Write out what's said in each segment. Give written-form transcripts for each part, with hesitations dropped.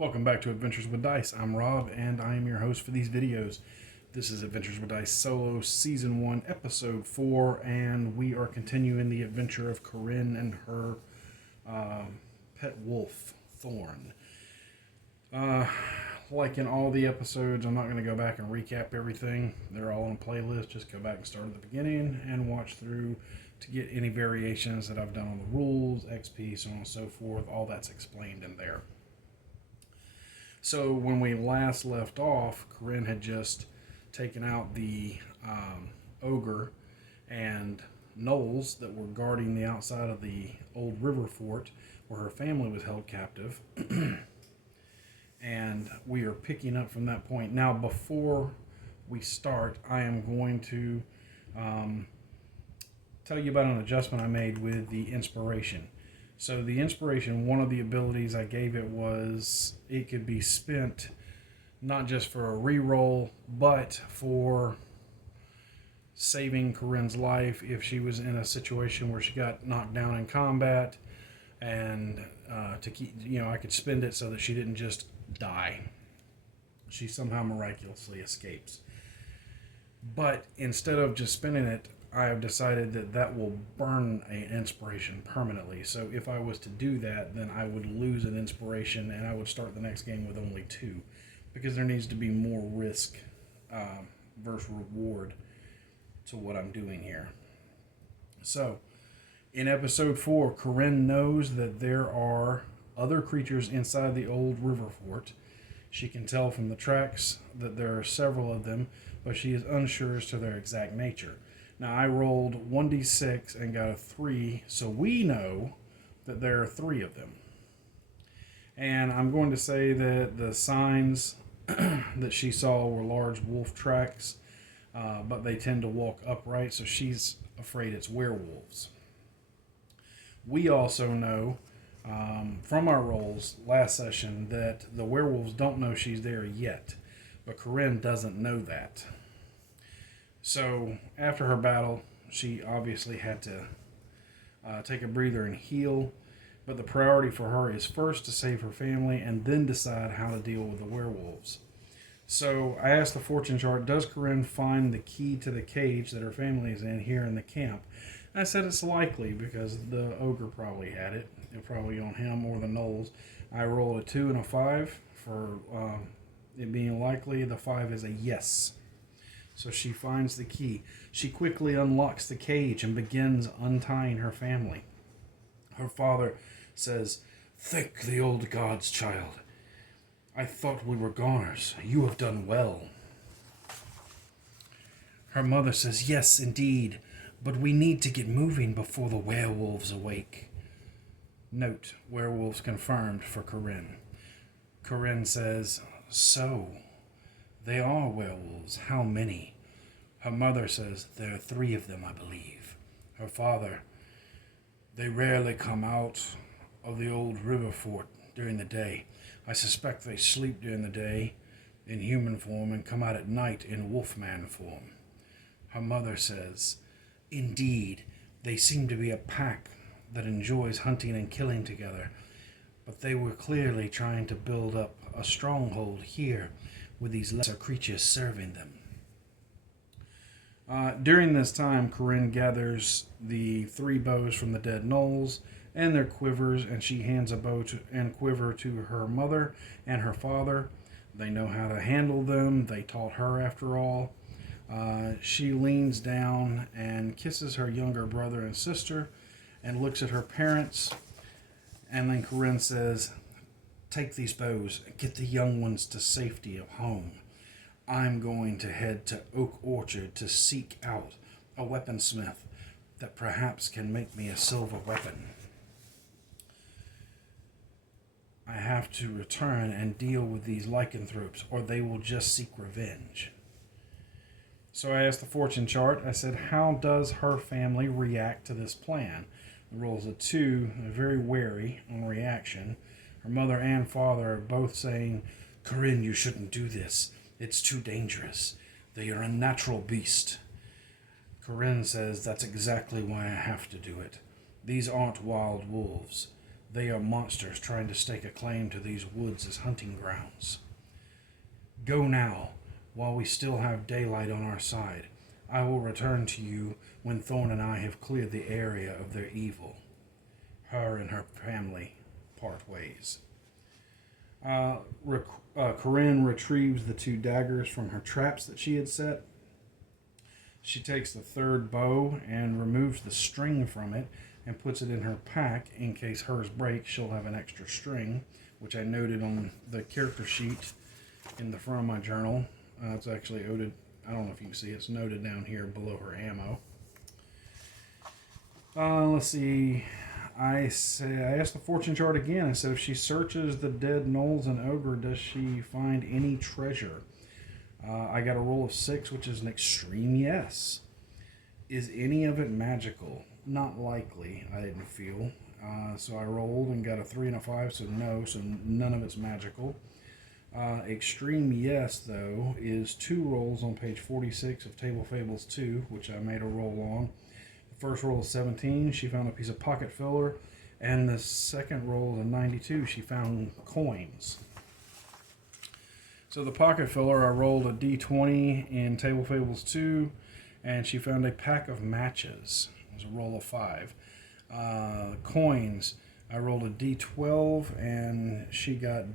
Welcome back to Adventures with Dice. I'm Rob, and I am your host for these videos. This is Adventures with Dice Solo Season 1, Episode 4, and we are continuing the adventure of Corinne and her pet wolf, Thorn. Like in all the episodes, I'm not going to go back and recap everything. They're all on a playlist. Just go back and start at the beginning and watch through to get any variations that I've done on the rules, XP, so on and so forth. All that's explained in there. So when we last left off, Corinne had just taken out the ogre and gnolls that were guarding the outside of the old river fort where her family was held captive. And we are picking up from that point. Now, before we start, I am going to tell you about an adjustment I made with the inspiration. So the inspiration, one of the abilities I gave it was it could be spent not just for a reroll, but for saving Corinne's life if she was in a situation where she got knocked down in combat, and to keep, I could spend it so that she didn't just die. She somehow miraculously escapes. But instead of just spending it, I have decided that will burn an inspiration permanently. So if I was to do that, then I would lose an inspiration and I would start the next game with only 2, because there needs to be more risk versus reward to what I'm doing here. So in episode 4, Corinne knows that there are other creatures inside the old river fort. She can tell from the tracks that there are several of them, but she is unsure as to their exact nature. Now, I rolled 1d6 and got a 3, so we know that there are 3 of them. And I'm going to say that the signs that she saw were large wolf tracks, but they tend to walk upright, so she's afraid it's werewolves. We also know from our rolls last session that the werewolves don't know she's there yet, but Corinne doesn't know that. So after her battle, she obviously had to take a breather and heal, but the priority for her is first to save her family and then decide how to deal with the werewolves. So I asked the fortune chart, does Corinne find the key to the cage that her family is in here in the camp? I said it's likely because the ogre probably had it. It's probably on him or the gnolls. I rolled a 2 and a 5 for it being likely. The 5 is a yes. So she finds the key. She quickly unlocks the cage and begins untying her family. Her father says, "Thank the old gods, child. I thought we were goners. You have done well." Her mother says, "Yes, indeed, but we need to get moving before the werewolves awake." Note, werewolves confirmed for Corinne. Corinne says, "So, they are werewolves. How many?" Her mother says, "There are 3 of them, I believe." Her father, "They rarely come out of the old river fort during the day. I suspect they sleep during the day in human form and come out at night in wolfman form." Her mother says, "Indeed, they seem to be a pack that enjoys hunting and killing together, but they were clearly trying to build up a stronghold here with these lesser creatures serving them." During this time, Corinne gathers the 3 bows from the dead gnolls and their quivers, and she hands a bow and quiver to her mother and her father. They know how to handle them. They taught her, after all. She leans down and kisses her younger brother and sister and looks at her parents. And then Corinne says, "Take these bows and get the young ones to safety of home. I'm going to head to Oak Orchard to seek out a weaponsmith that perhaps can make me a silver weapon. I have to return and deal with these lycanthropes, or they will just seek revenge." So I asked the fortune chart, I said, how does her family react to this plan? The rolls a 2, very wary on reaction. Her mother and father are both saying, "Corinne, you shouldn't do this. It's too dangerous. They are a natural beast." Corinne says, "That's exactly why I have to do it. These aren't wild wolves. They are monsters trying to stake a claim to these woods as hunting grounds. Go now, while we still have daylight on our side. I will return to you when Thorn and I have cleared the area of their evil. Her and her family part ways. Corinne retrieves the 2 daggers from her traps that she had set. She takes the 3rd bow and removes the string from it and puts it in her pack. In case hers breaks, she'll have an extra string, which I noted on the character sheet in the front of my journal. It's actually noted, I don't know if you can see, it's noted down here below her ammo. Let's see. I asked the fortune chart again. I said, if she searches the dead gnolls and ogre, does she find any treasure? I got a roll of 6, which is an extreme yes. Is any of it magical? Not likely, I didn't feel. So I rolled and got a 3 and a 5, so no, so none of it's magical. Extreme yes, though, is 2 rolls on page 46 of Table Fables 2, which I made a roll on. The first roll is 17, she found a piece of pocket filler, and the second roll is a 92, she found coins. So the pocket filler, I rolled a d20 in Table Fables 2, and she found a pack of matches. It was a roll of 5. Coins, I rolled a d12, and she found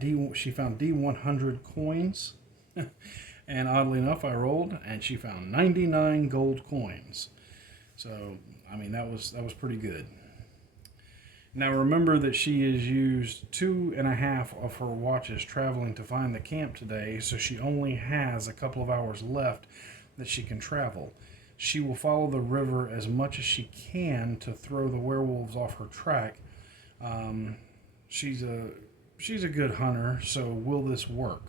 d100 coins. And oddly enough, I rolled, and she found 99 gold coins. So, I mean, that was pretty good. Now remember that she has used 2.5 of her watches traveling to find the camp today, so she only has a couple of hours left that she can travel. She will follow the river as much as she can to throw the werewolves off her track. She's a good hunter, so will this work?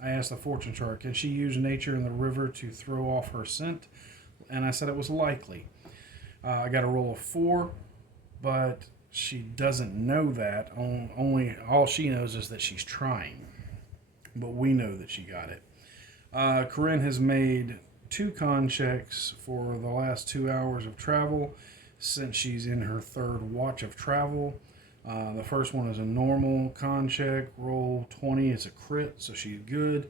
I asked the fortune chart, can she use nature in the river to throw off her scent? And I said it was likely. I got a roll of 4, but she doesn't know that. Only all she knows is that she's trying. But we know that she got it. Corinne has made 2 con checks for the last 2 hours of travel since she's in her 3rd watch of travel. The first one is a normal con check. Roll 20 is a crit, so she's good.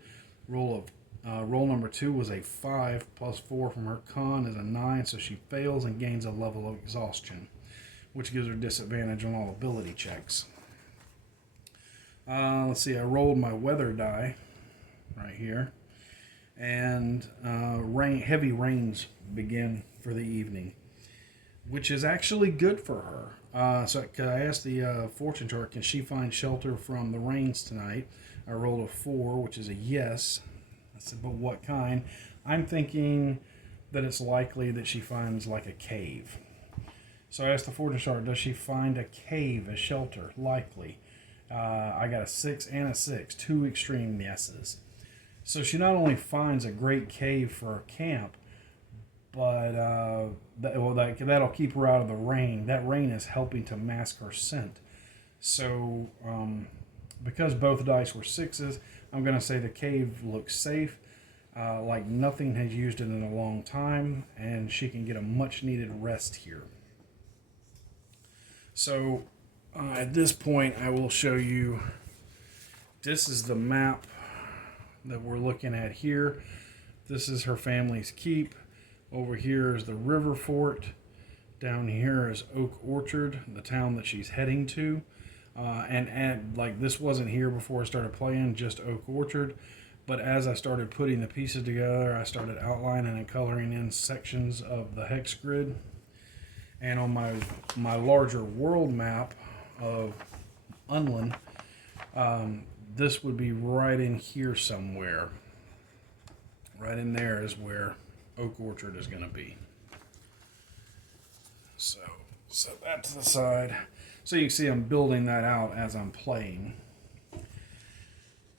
Roll number 2 was a 5 plus 4 from her con is a 9, so she fails and gains a level of exhaustion, which gives her disadvantage on all ability checks. Let's see, I rolled my weather die right here, and heavy rains begin for the evening, which is actually good for her. So I asked the fortune chart, can she find shelter from the rains tonight? I rolled a 4, which is a yes. I said, but what kind? I'm thinking that it's likely that she finds like a cave. So I asked the fortune chart, does she find a cave as shelter? Likely. I got a 6 and a 6, 2 extreme yeses. So she not only finds a great cave for a camp, but that'll keep her out of the rain. That rain is helping to mask her scent. So because both dice were 6s, I'm going to say the cave looks safe, like nothing has used it in a long time, and she can get a much needed rest here. So at this point, I will show you, this is the map that we're looking at here. This is her family's keep. Over here is the river fort. Down here is Oak Orchard, the town that she's heading to. And like this wasn't here before I started playing, just Oak Orchard. But as I started putting the pieces together, I started outlining and coloring in sections of the hex grid. And on my larger world map of Unland, this would be right in here somewhere. Right in there is where Oak Orchard is going to be. So set that to the side. So you can see I'm building that out as I'm playing.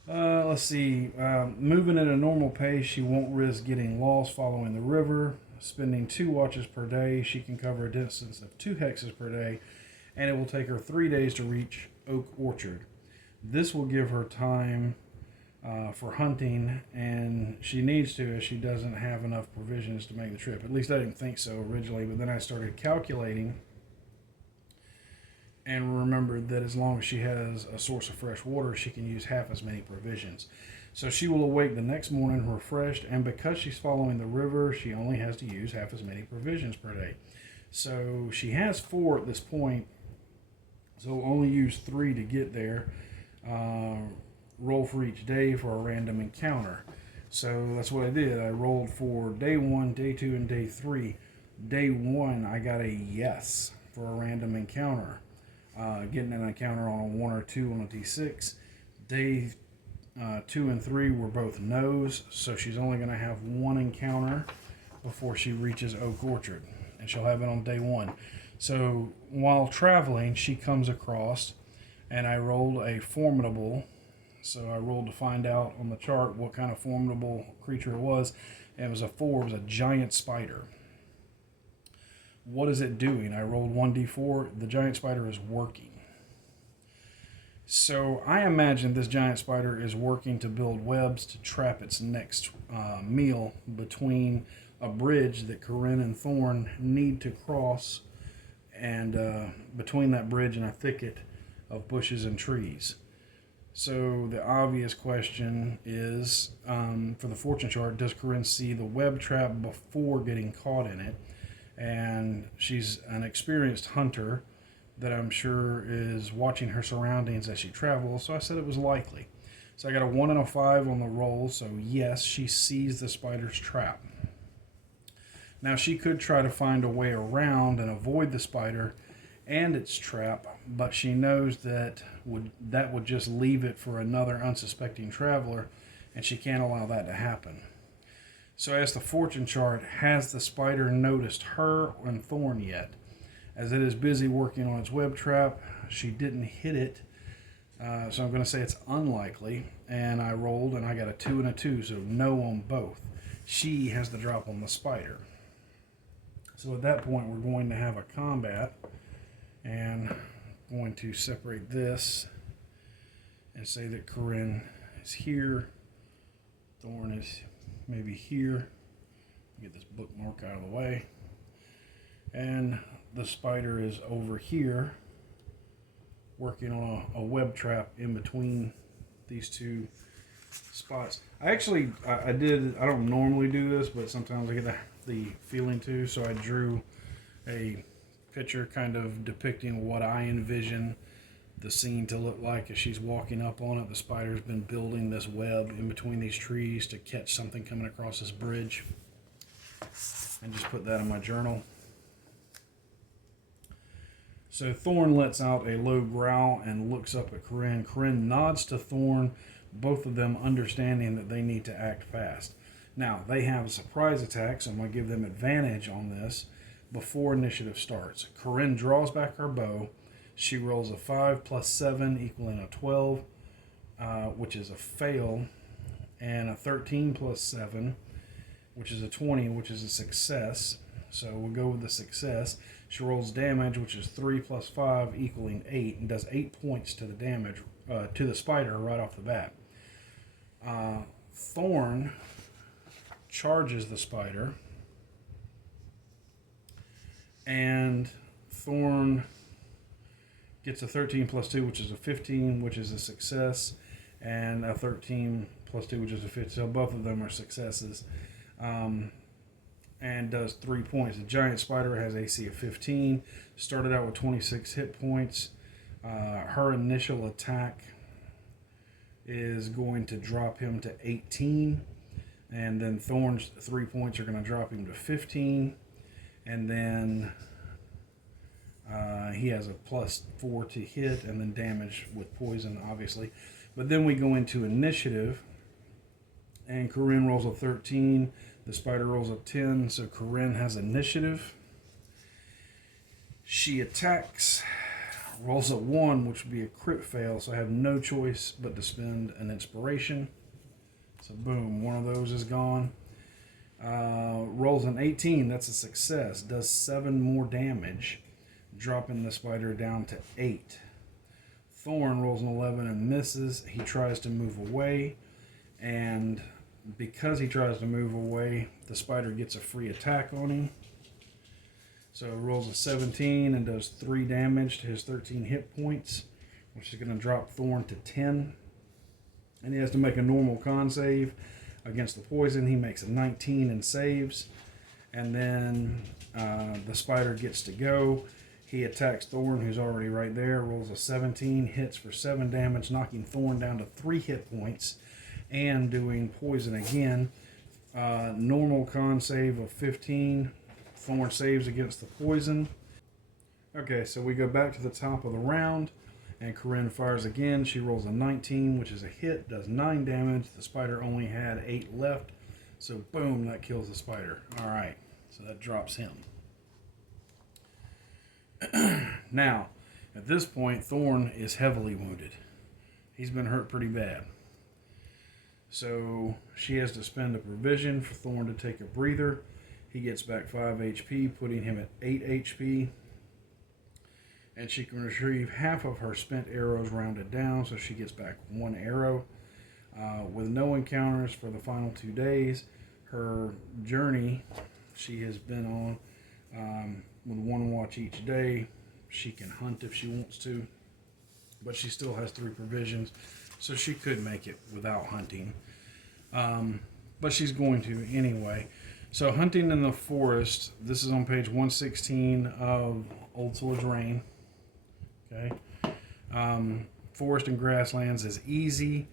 Let's see. Moving at a normal pace, she won't risk getting lost following the river. Spending 2 watches per day, she can cover a distance of 2 hexes per day, and it will take her 3 days to reach Oak Orchard. This will give her time for hunting, and she needs to, as she doesn't have enough provisions to make the trip. At least I didn't think so originally, but then I started calculating, And remember that as long as she has a source of fresh water, she can use half as many provisions. So she will awake the next morning refreshed, and because she's following the river, she only has to use half as many provisions per day. So she has 4 at this point, so we'll only use 3 to get there. Roll for each day for a random encounter. So that's what I did. I rolled for day 1, day 2, and day 3. Day 1, I got a yes for a random encounter. Getting an encounter on a 1 or 2 on a d6. Day 2 and 3 were both no's, so she's only going to have 1 encounter before she reaches Oak Orchard, and she'll have it on day 1. So while traveling, she comes across, and I rolled a formidable. So I rolled to find out on the chart what kind of formidable creature it was, and it was a 4. It was a giant spider. What is it doing? I rolled 1d4. The giant spider is working. So I imagine this giant spider is working to build webs to trap its next meal between a bridge that Corinne and Thorn need to cross, and between that bridge and a thicket of bushes and trees. So the obvious question is, for the fortune chart, does Corinne see the web trap before getting caught in it? And she's an experienced hunter that I'm sure is watching her surroundings as she travels, so I said it was likely. So I got a 1 and a 5 on the roll, so yes, she sees the spider's trap. Now she could try to find a way around and avoid the spider and its trap, but she knows that would just leave it for another unsuspecting traveler, and she can't allow that to happen. So as the fortune chart, has the spider noticed her and Thorn yet? As it is busy working on its web trap, she didn't hit it, so I'm going to say it's unlikely, and I rolled and I got a 2 and a 2, so no on both. She has the drop on the spider. So at that point we're going to have a combat, and I'm going to separate this and say that Corinne is here, Thorn is maybe here. Get this bookmark out of the way. And the spider is over here working on a web trap in between these 2 spots. I don't normally do this, but sometimes I get the feeling to, so I drew a picture kind of depicting what I envision the scene to look like as she's walking up on it. The spider's been building this web in between these trees to catch something coming across this bridge. And just put that in my journal. So Thorn lets out a low growl and looks up at Corinne. Corinne nods to Thorn, both of them understanding that they need to act fast. Now, they have a surprise attack, so I'm going to give them advantage on this before initiative starts. Corinne draws back her bow. She rolls a 5 plus 7 equaling a 12, which is a fail, and a 13 plus 7, which is a 20, which is a success. So we'll go with the success. She rolls damage, which is 3 plus 5 equaling 8, and does 8 points to the damage, to the spider right off the bat. Thorn charges the spider, and Thorn gets a 13 plus 2, which is a 15, which is a success, and a 13 plus 2, which is a 15. So both of them are successes, and does 3 points. The giant spider has AC of 15, started out with 26 hit points. Her initial attack is going to drop him to 18, and then Thorn's 3 points are going to drop him to 15, and then he has a plus 4 to hit, and then damage with poison, obviously. But then we go into initiative, and Corinne rolls a 13, the spider rolls a 10, so Corinne has initiative. She attacks, rolls a 1, which would be a crit fail, so I have no choice but to spend an inspiration. So boom, one of those is gone. Rolls an 18, that's a success, does 7 more damage, dropping the spider down to 8. Thorn rolls an 11 and misses. He tries to move away, and because he tries to move away, the spider gets a free attack on him. So it rolls a 17 and does 3 damage to his 13 hit points, which is going to drop Thorn to 10. And he has to make a normal con save against the poison. He makes a 19 and saves. And then the spider gets to go. He attacks Thorn, who's already right there, rolls a 17, hits for 7 damage, knocking Thorn down to 3 hit points, and doing poison again. Normal con save of 15. Thorn saves against the poison. Okay, so we go back to the top of the round, and Corinne fires again. She rolls a 19, which is a hit, does 9 damage. The spider only had 8 left, so boom, that kills the spider. All right, so that drops him. Now, at this point, Thorn is heavily wounded. He's been hurt pretty bad. So she has to spend a provision for Thorn to take a breather. He gets back 5 HP, putting him at 8 HP. And she can retrieve half of her spent arrows rounded down, so she gets back 1 arrow. With no encounters for the final 2 days, her journey she has been on, with 1 watch each day. She can hunt if she wants to, but she still has 3 provisions, so she could make it without hunting. But she's going to anyway. So hunting in the forest, this is on page 116 of Old Soldier's Reign. Okay. Forest and grasslands is easy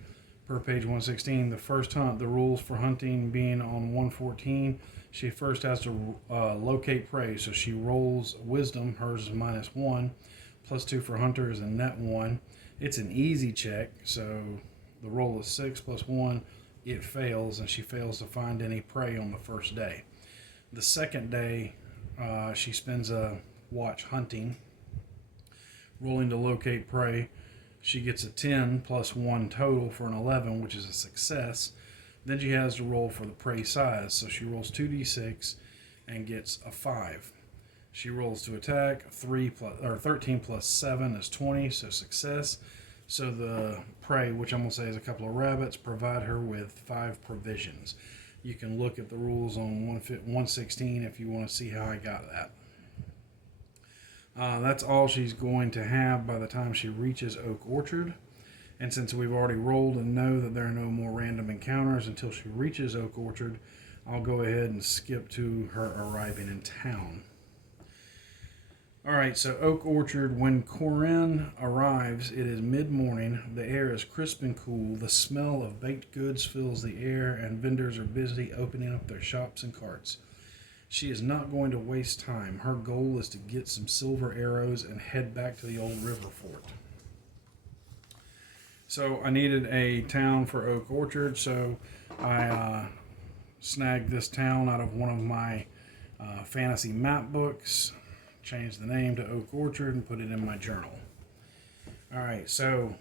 per page 116. The first hunt, the rules for hunting being on 114. She first has to locate prey, so she rolls wisdom. Hers is -1, +2 for hunter is a net 1. It's an easy check, so the roll is 6 + 1. It fails, and she fails to find any prey on the first day. The second day, she spends a watch hunting, rolling to locate prey. She gets a 10 + 1 total for an 11, which is a success. Then she has to roll for the prey size, so she rolls 2d6 and gets a 5. She rolls to attack. 13 + 7 is 20, so success. So the prey, which I'm going to say is a couple of rabbits, provide her with 5 provisions. You can look at the rules on 116 if you want to see how I got that. That's all she's going to have by the time she reaches Oak Orchard. And since we've already rolled and know that there are no more random encounters until she reaches Oak Orchard, I'll go ahead and skip to her arriving in town. Alright, so Oak Orchard, when Corinne arrives, it is mid-morning. The air is crisp and cool. The smell of baked goods fills the air, and vendors are busy opening up their shops and carts. She is not going to waste time. Her goal is to get some silver arrows and head back to the old river fort. So I needed a town for Oak Orchard, so I snagged this town out of one of my fantasy map books, changed the name to Oak Orchard, and put it in my journal. Alright, so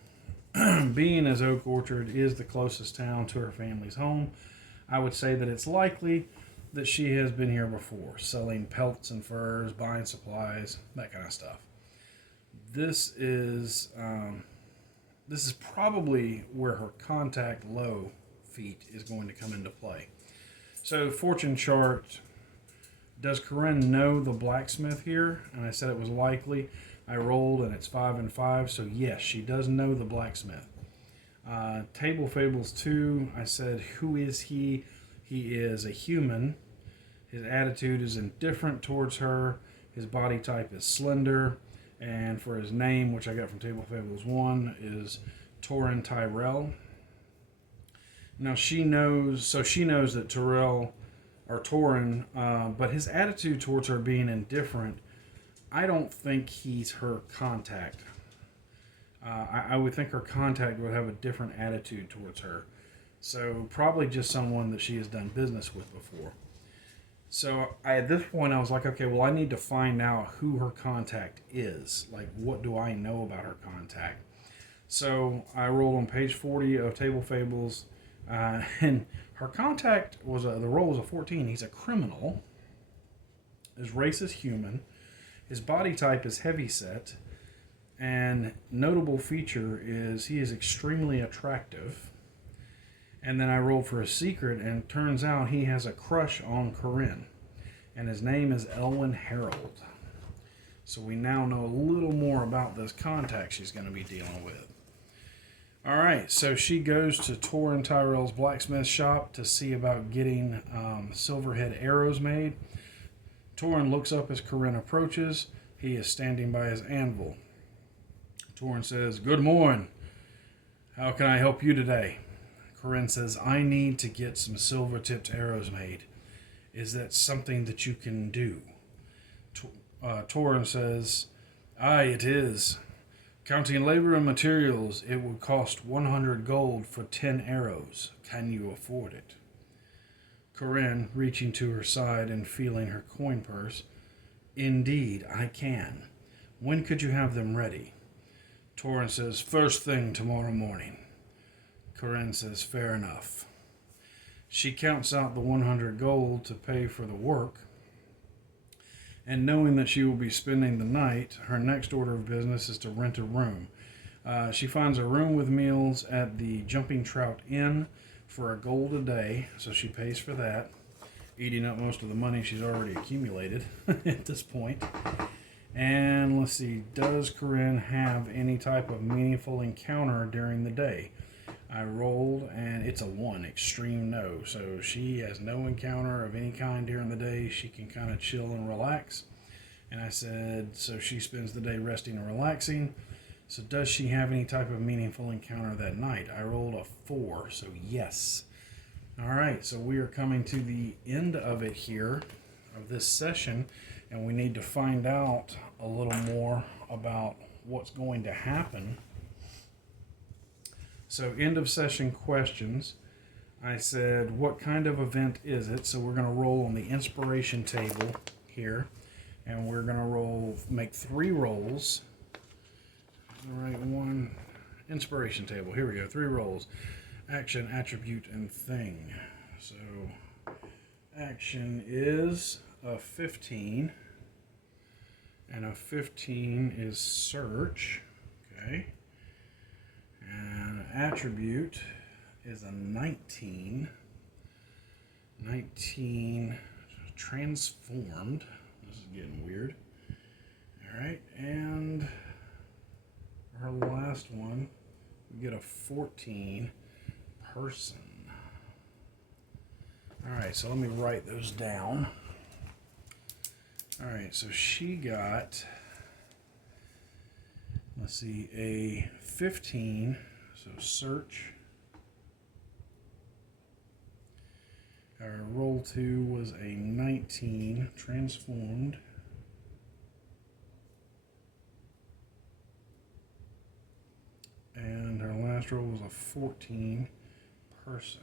being as Oak Orchard is the closest town to her family's home, I would say that it's likely that she has been here before, selling pelts and furs, buying supplies, that kind of stuff. This is probably where her contact low feat is going to come into play. So, fortune chart. Does Corinne know the blacksmith here? And I said it was likely. I rolled and it's 5 and 5, so yes, she does know the blacksmith. Table Fables 2, I said, who is he? He is a human. His attitude is indifferent towards her. His body type is slender. And for his name, which I got from Table Fables 1, is Torin Tyrell. Now she knows that Tyrell, or Torin, but his attitude towards her being indifferent, I don't think he's her contact. I would think her contact would have a different attitude towards her. So probably just someone that she has done business with before. So at this point I was like, okay, well I need to find out who her contact is. Like, what do I know about her contact? So I rolled on page 40 of Table Fables, and her contact was the roll was a 14. He's a criminal. His race is human. His body type is heavyset. And notable feature is he is extremely attractive. And then I rolled for a secret, and it turns out he has a crush on Corinne. And his name is Elwyn Harold. So we now know a little more about this contact she's going to be dealing with. All right, so she goes to Tor and Tyrell's blacksmith shop to see about getting silverhead arrows made. Torin looks up as Corinne approaches. He is standing by his anvil. Torin says, "Good morning. How can I help you today?" Corinne says, "I need to get some silver-tipped arrows made. Is that something that you can do?" Torin says, "Aye, it is. Counting labor and materials, it would cost 100 gold for 10 arrows. Can you afford it?" Corinne, reaching to her side and feeling her coin purse, "Indeed, I can. When could you have them ready?" Torin says, "First thing tomorrow morning." Corinne says, "Fair enough." She counts out the 100 gold to pay for the work, and knowing that she will be spending the night, her next order of business is to rent a room. She finds a room with meals at the Jumping Trout Inn for a gold a day, so she pays for that, eating up most of the money she's already accumulated at this point. And let's see, does Corinne have any type of meaningful encounter during the day? I rolled, and it's a 1, extreme no. So she has no encounter of any kind during the day. She can kind of chill and relax. And I said, so she spends the day resting and relaxing. So does she have any type of meaningful encounter that night? I rolled a 4, so yes. All right, so we are coming to the end of it here, of this session, and we need to find out a little more about what's going to happen. So end of session questions. I said, what kind of event is it? So we're going to roll on the inspiration table here, and we're going to make 3 rolls. All right, 1 inspiration table. Here we go, 3 rolls. Action, attribute, and thing. So action is a 15, and a 15 is search. Okay. And attribute is a 19. 19 transformed. This is getting weird. All right, and our last one, we get a 14 person. All right, so let me write those down. All right, so she got, let's see, a 15, so search. Our roll 2 was a 19, transformed. And our last roll was a 14, person.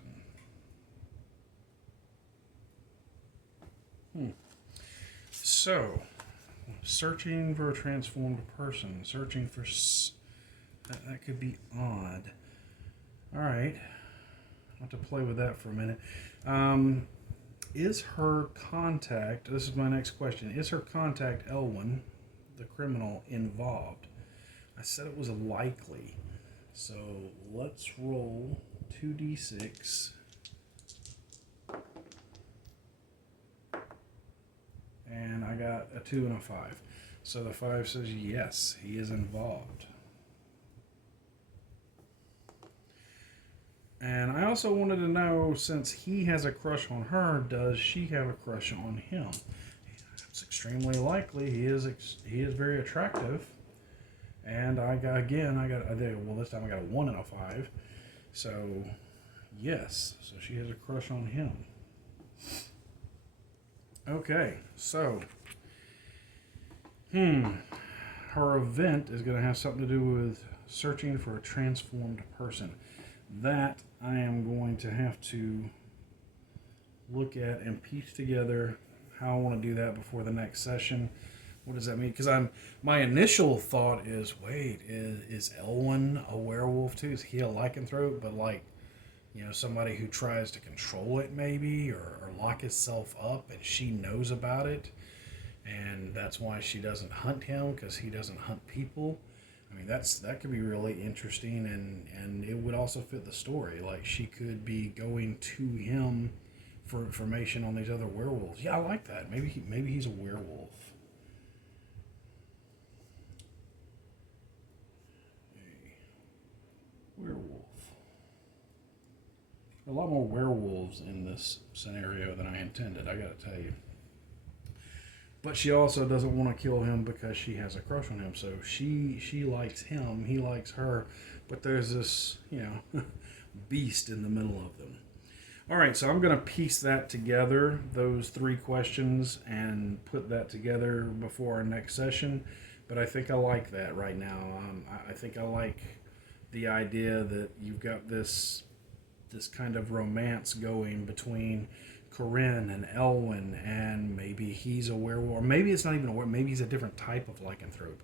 So, searching for a transformed person, searching for that could be odd. All right, I'll have to play with that for a minute. Is her contact, this is my next question, is her contact Elwyn, the criminal, involved? I said it was likely. So let's roll 2d6. And I got a 2 and a 5. So the 5 says yes, he is involved. And I also wanted to know, since he has a crush on her, does she have a crush on him? It's extremely likely. He is very attractive. And this time I got a 1 and a 5. So, yes. So she has a crush on him. Okay, so her event is going to have something to do with searching for a transformed person. That I am going to have to look at and piece together how I want to do that before the next session. What does that mean? Because my initial thought is, wait, is Elwyn a werewolf too? Is he a lycanthrope? But somebody who tries to control it maybe, or lock himself up, and she knows about it, and that's why she doesn't hunt him, because he doesn't hunt people. I mean, that could be really interesting, and it would also fit the story. Like, she could be going to him for information on these other werewolves. Yeah, I like that. Maybe he's a werewolf. a lot more werewolves in this scenario than I intended, I gotta tell you. But she also doesn't want to kill him because she has a crush on him. So she likes him, he likes her, but there's this, beast in the middle of them. All right, so I'm going to piece that together, those 3 questions, and put that together before our next session. But I think I like that right now. I think I like the idea that you've got this kind of romance going between Corinne and Elwyn, and maybe he's a werewolf, or maybe it's not even a werewolf. Maybe he's a different type of lycanthrope.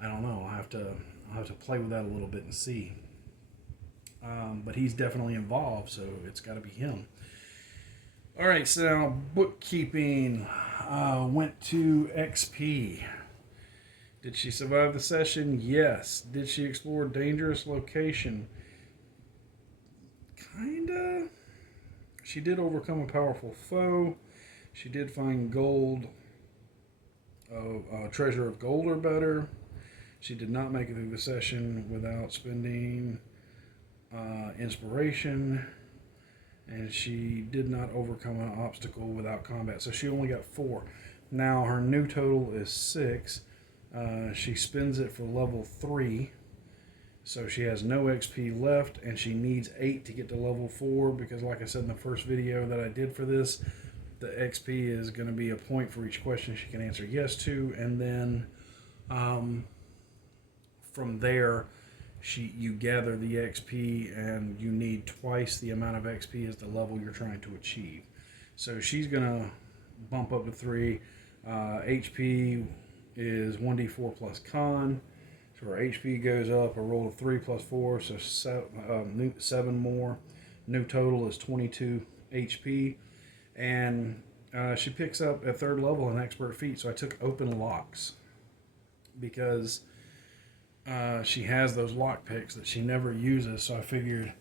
I don't know. I'll have to play with that a little bit and see. But he's definitely involved, so it's got to be him. All right, so now bookkeeping went to XP. Did she survive the session? Yes. Did she explore dangerous location? Kinda. She did overcome a powerful foe. She did find gold, treasure of gold or better. She did not make it through the session without spending inspiration, and she did not overcome an obstacle without combat. So she only got 4. Now her new total is 6. She spends it for level 3. So she has no XP left, and she needs 8 to get to level 4, because like I said in the first video that I did for this, the XP is going to be a point for each question she can answer yes to, and then from there you gather the XP, and you need twice the amount of XP as the level you're trying to achieve. So she's going to bump up to 3. HP is 1d4 plus con. So her HP goes up a roll of 3 plus 4, so 7 more. New total is 22 HP. And she picks up at 3rd level an expert feat. So I took open locks because she has those lock picks that she never uses. So I figured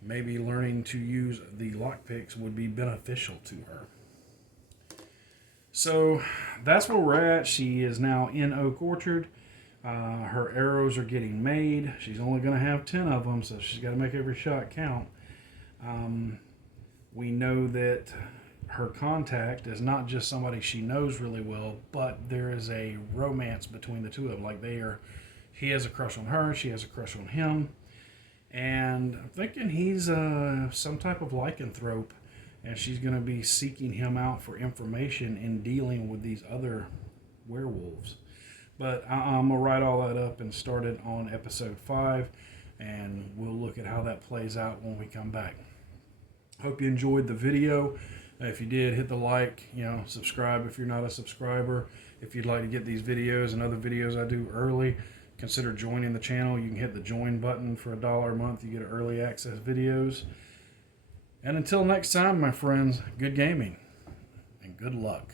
maybe learning to use the lock picks would be beneficial to her. So that's where we're at. She is now in Oak Orchard. Her arrows are getting made. She's only going to have 10 of them, so she's got to make every shot count. We know that her contact is not just somebody she knows really well, but there is a romance between the two of them. Like he has a crush on her, she has a crush on him, and I'm thinking he's some type of lycanthrope, and she's going to be seeking him out for information in dealing with these other werewolves. But I'm going to write all that up and start it on episode 5, and we'll look at how that plays out when we come back. Hope you enjoyed the video. If you did, hit the like, subscribe if you're not a subscriber. If you'd like to get these videos and other videos I do early, consider joining the channel. You can hit the join button for $1 a month. You get early access videos. And until next time, my friends, good gaming and good luck.